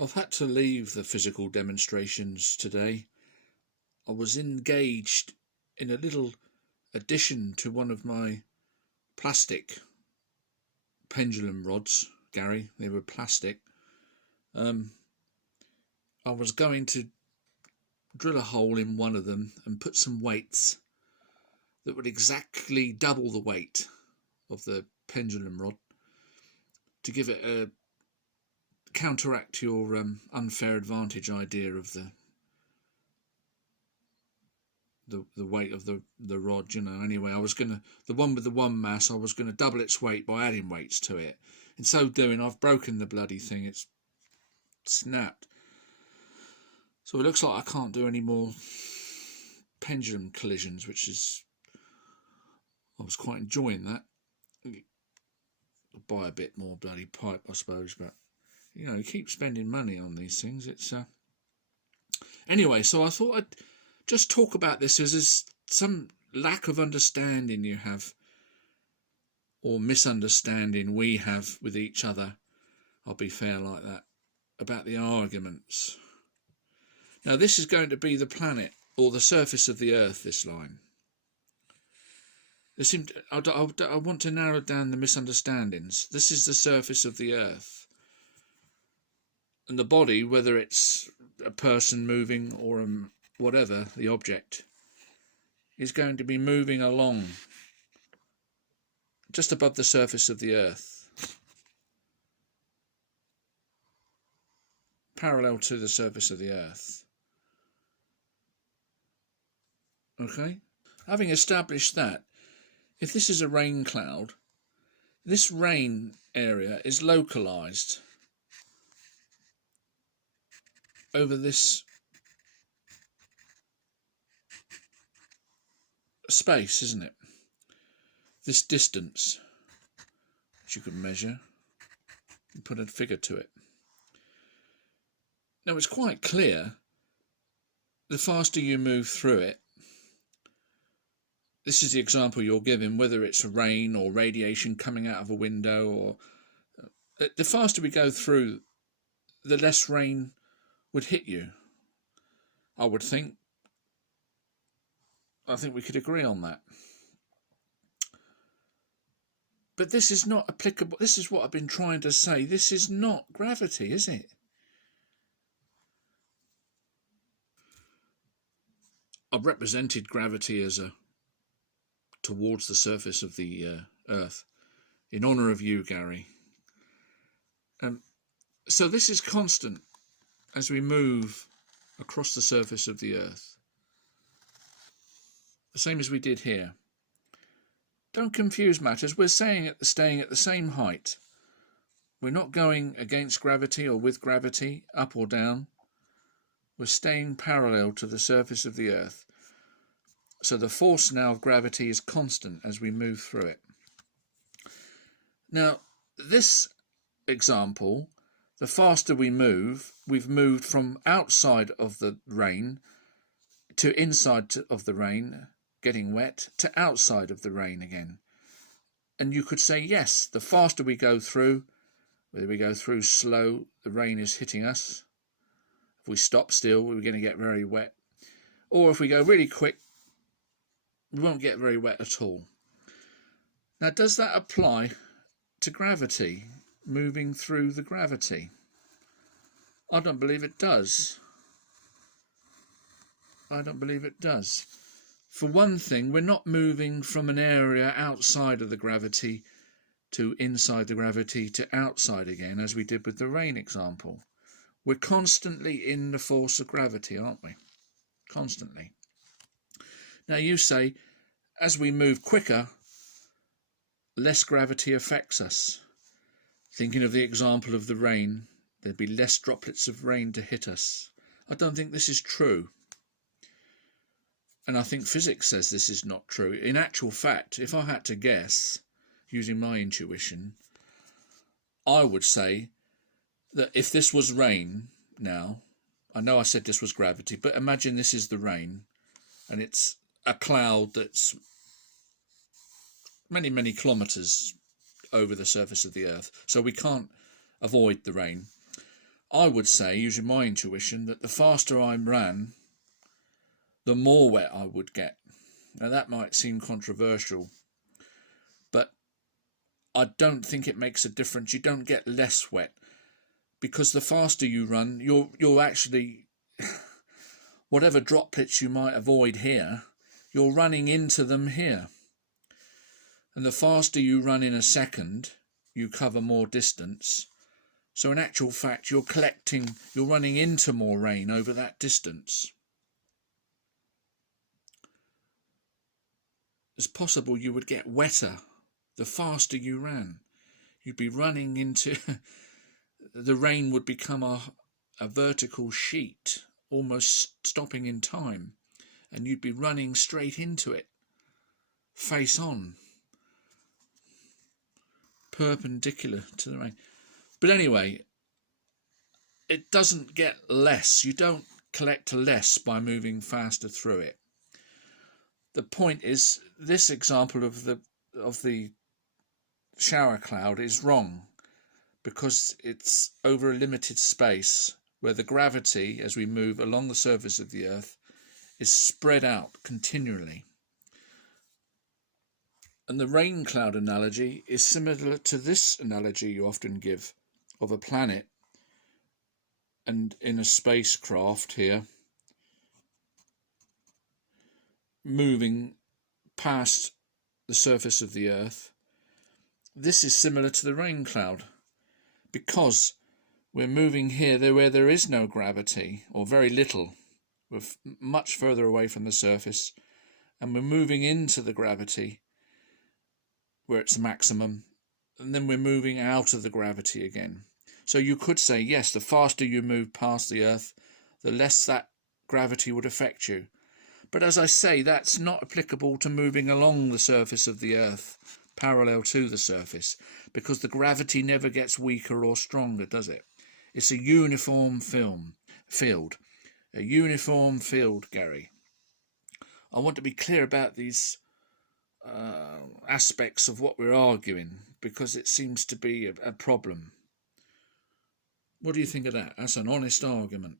I've had to leave the physical demonstrations today. I was engaged in a little addition to one of my plastic pendulum rods, Gary. They were plastic. I was going to drill a hole in one of them and put some weights that would exactly double the weight of the pendulum rod to give it a counteract your unfair advantage idea of the weight of the rod, you know. Anyway, I was gonna, the one with the one mass, I was gonna double its weight by adding weights to it. In so doing, I've broken the bloody thing. It's snapped. So it looks like I can't do any more pendulum collisions, which is, I was quite enjoying that. I'll buy a bit more bloody pipe, I suppose, but you know, you keep spending money on these things. It's anyway, so I thought I'd just talk about this as there's some lack of understanding you have, or misunderstanding we have with each other. I'll be fair like that, about the arguments. Now this is going to be the planet or the surface of the earth, this line. I want to narrow down the misunderstandings. This is the surface of the earth. And the body, whether it's a person moving or whatever, the object, is going to be moving along just above the surface of the earth, parallel to the surface of the earth. Okay? Having established that, if this is a rain cloud, this rain area is localized over this space, isn't it? This distance, which you can measure and put a figure to it. Now it's quite clear, the faster you move through it, this is the example you're giving, whether it's rain or radiation coming out of a window, or the faster we go through, the less rain would hit you, I would think. I think we could agree on that. But this is not applicable. This is what I've been trying to say. This is not gravity, is it? I've represented gravity as towards the surface of the earth in honour of you, Gary. So this is constant as we move across the surface of the earth, the same as we did here. Don't confuse matters. We're staying at the same height. We're not going against gravity or with gravity, up or down. We're staying parallel to the surface of the earth. So the force now of gravity is constant as we move through it. Now, this example, the faster we move, we've moved from outside of the rain to inside of the rain, getting wet, to outside of the rain again. And you could say, yes, the faster we go through, whether we go through slow, the rain is hitting us. If we stop still, we're going to get very wet. Or if we go really quick, we won't get very wet at all. Now, does that apply to gravity, moving through the gravity? I don't believe it does. I don't believe it does. For one thing, we're not moving from an area outside of the gravity to inside the gravity to outside again, as we did with the rain example. We're constantly in the force of gravity, aren't we? Constantly. Now you say, as we move quicker, less gravity affects us. Thinking of the example of the rain, there'd be less droplets of rain to hit us. I don't think this is true. And I think physics says this is not true. In actual fact, if I had to guess, using my intuition, I would say that if this was rain now, I know I said this was gravity, but imagine this is the rain, and it's a cloud that's many, many kilometres over the surface of the earth, so we can't avoid the rain. I would say, using my intuition, that the faster I ran, the more wet I would get. Now that might seem controversial, but I don't think it makes a difference. You don't get less wet, because the faster you run, you're actually, whatever droplets you might avoid here, you're running into them here. And the faster you run in a second, you cover more distance. So in actual fact, you're running into more rain over that distance. It's possible you would get wetter the faster you ran. You'd be running into, the rain would become a vertical sheet, almost stopping in time, and you'd be running straight into it, face on, perpendicular to the rain. But anyway, it doesn't get less. You don't collect less by moving faster through it. The point is, this example of the shower cloud is wrong, because it's over a limited space where the gravity, as we move along the surface of the earth, is spread out continually. And the rain cloud analogy is similar to this analogy you often give of a planet and in a spacecraft here moving past the surface of the earth. This is similar to the rain cloud, because we're moving here where there is no gravity, or very little. We're much further away from the surface, and we're moving into the gravity where it's maximum, and then we're moving out of the gravity again. So you could say, yes, the faster you move past the earth, the less that gravity would affect you. But as I say, that's not applicable to moving along the surface of the earth, parallel to the surface, because the gravity never gets weaker or stronger, does it? It's a uniform field. A uniform field, Gary. I want to be clear about these aspects of what we're arguing, because it seems to be a problem. What do you think of that? That's an honest argument.